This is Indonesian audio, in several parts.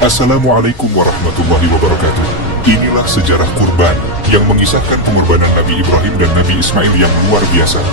Assalamualaikum warahmatullahi wabarakatuh. Inilah sejarah kurban yang mengisahkan pengorbanan Nabi Ibrahim dan Nabi Ismail yang luar biasa.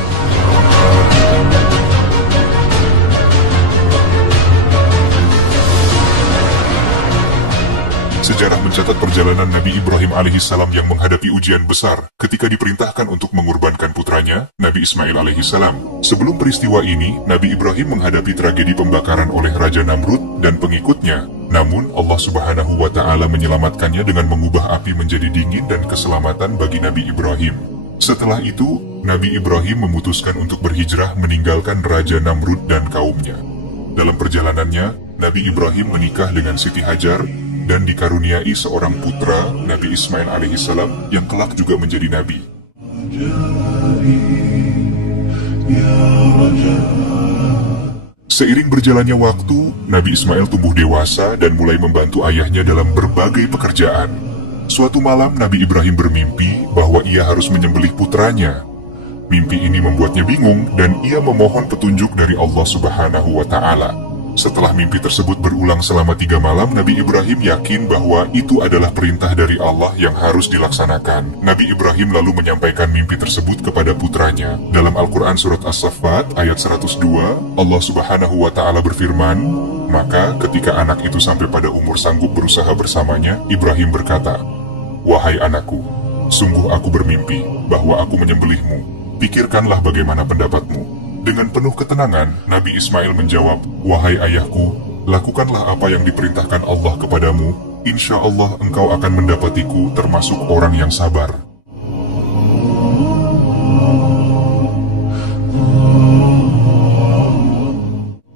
Sejarah mencatat perjalanan Nabi Ibrahim alaihissalam yang menghadapi ujian besar ketika diperintahkan untuk mengorbankan putranya, Nabi Ismail alaihissalam. Sebelum peristiwa ini, Nabi Ibrahim menghadapi tragedi pembakaran oleh Raja Namrud dan pengikutnya. Namun, Allah Subhanahu wa Ta'ala menyelamatkannya dengan mengubah api menjadi dingin dan keselamatan bagi Nabi Ibrahim. Setelah itu, Nabi Ibrahim memutuskan untuk berhijrah meninggalkan Raja Namrud dan kaumnya. Dalam perjalanannya, Nabi Ibrahim menikah dengan Siti Hajar dan dikaruniai seorang putra, Nabi Ismail alaihissalam, yang kelak juga menjadi nabi. Seiring berjalannya waktu, Nabi Ismail tumbuh dewasa dan mulai membantu ayahnya dalam berbagai pekerjaan. Suatu malam, Nabi Ibrahim bermimpi bahwa ia harus menyembelih putranya. Mimpi ini membuatnya bingung dan ia memohon petunjuk dari Allah Subhanahu wa Ta'ala. Setelah mimpi tersebut berulang selama 3 malam, Nabi Ibrahim yakin bahwa itu adalah perintah dari Allah yang harus dilaksanakan. Nabi Ibrahim lalu menyampaikan mimpi tersebut kepada putranya. Dalam Al-Quran Surat As-Saffat ayat 102, Allah Subhanahu wa Ta'ala berfirman, maka ketika anak itu sampai pada umur sanggup berusaha bersamanya, Ibrahim berkata, "Wahai anakku, sungguh aku bermimpi bahwa aku menyembelihmu. Pikirkanlah bagaimana pendapatmu." Dengan penuh ketenangan, Nabi Ismail menjawab, "Wahai ayahku, lakukanlah apa yang diperintahkan Allah kepadamu. Insya Allah engkau akan mendapatiku termasuk orang yang sabar."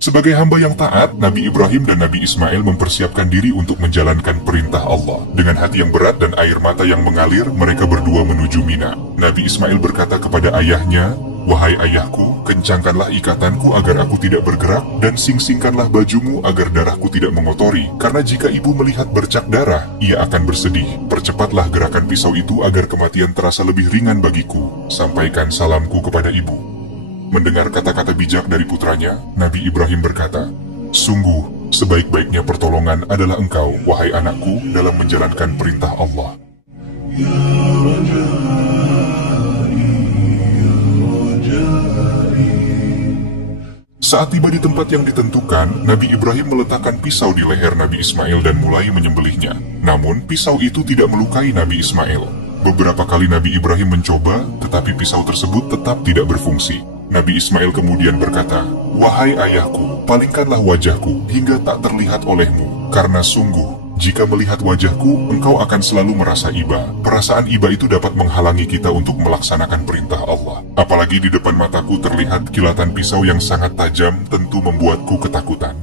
Sebagai hamba yang taat, Nabi Ibrahim dan Nabi Ismail mempersiapkan diri untuk menjalankan perintah Allah. Dengan hati yang berat dan air mata yang mengalir, mereka berdua menuju Mina. Nabi Ismail berkata kepada ayahnya, "Wahai ayahku, kencangkanlah ikatanku agar aku tidak bergerak, dan sing-singkanlah bajumu agar darahku tidak mengotori. Karena jika ibu melihat bercak darah, ia akan bersedih. Percepatlah gerakan pisau itu agar kematian terasa lebih ringan bagiku. Sampaikan salamku kepada ibu." Mendengar kata-kata bijak dari putranya, Nabi Ibrahim berkata, "Sungguh, sebaik-baiknya pertolongan adalah engkau, wahai anakku, dalam menjalankan perintah Allah." Saat tiba di tempat yang ditentukan, Nabi Ibrahim meletakkan pisau di leher Nabi Ismail dan mulai menyembelihnya. Namun, pisau itu tidak melukai Nabi Ismail. Beberapa kali Nabi Ibrahim mencoba, tetapi pisau tersebut tetap tidak berfungsi. Nabi Ismail kemudian berkata, "Wahai ayahku, palingkanlah wajahku hingga tak terlihat olehmu. Karena sungguh, jika melihat wajahku, engkau akan selalu merasa iba. Perasaan iba itu dapat menghalangi kita untuk melaksanakan perintah Allah. Apalagi di depan mataku terlihat kilatan pisau yang sangat tajam, tentu membuatku ketakutan."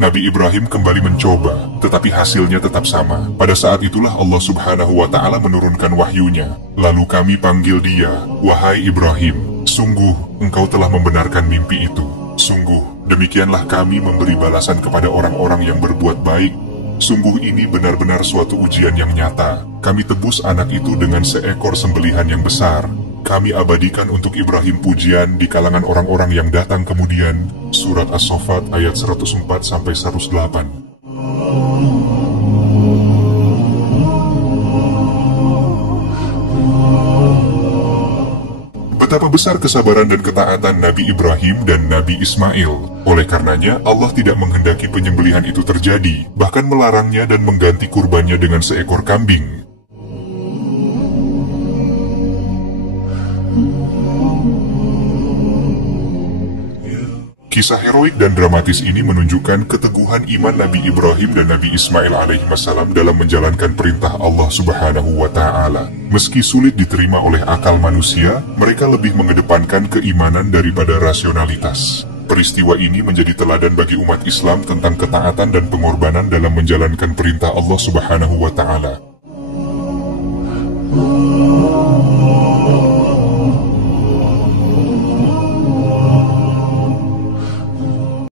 Nabi Ibrahim kembali mencoba, tetapi hasilnya tetap sama. Pada saat itulah Allah Subhanahu wa Ta'ala menurunkan wahyunya. Lalu kami panggil dia, "Wahai Ibrahim, sungguh engkau telah membenarkan mimpi itu. Sungguh, demikianlah kami memberi balasan kepada orang-orang yang berbuat baik. Sungguh ini benar-benar suatu ujian yang nyata. Kami tebus anak itu dengan seekor sembelihan yang besar. Kami abadikan untuk Ibrahim pujian di kalangan orang-orang yang datang kemudian." Surat As-Saffat ayat 104-108. Betapa besar kesabaran dan ketaatan Nabi Ibrahim dan Nabi Ismail. Oleh karenanya, Allah tidak menghendaki penyembelihan itu terjadi, bahkan melarangnya dan mengganti kurbannya dengan seekor kambing. Kisah heroik dan dramatis ini menunjukkan keteguhan iman Nabi Ibrahim dan Nabi Ismail alaihissalam dalam menjalankan perintah Allah Subhanahu wa Ta'ala. Meski sulit diterima oleh akal manusia, mereka lebih mengedepankan keimanan daripada rasionalitas. Peristiwa ini menjadi teladan bagi umat Islam tentang ketaatan dan pengorbanan dalam menjalankan perintah Allah Subhanahu wa Ta'ala.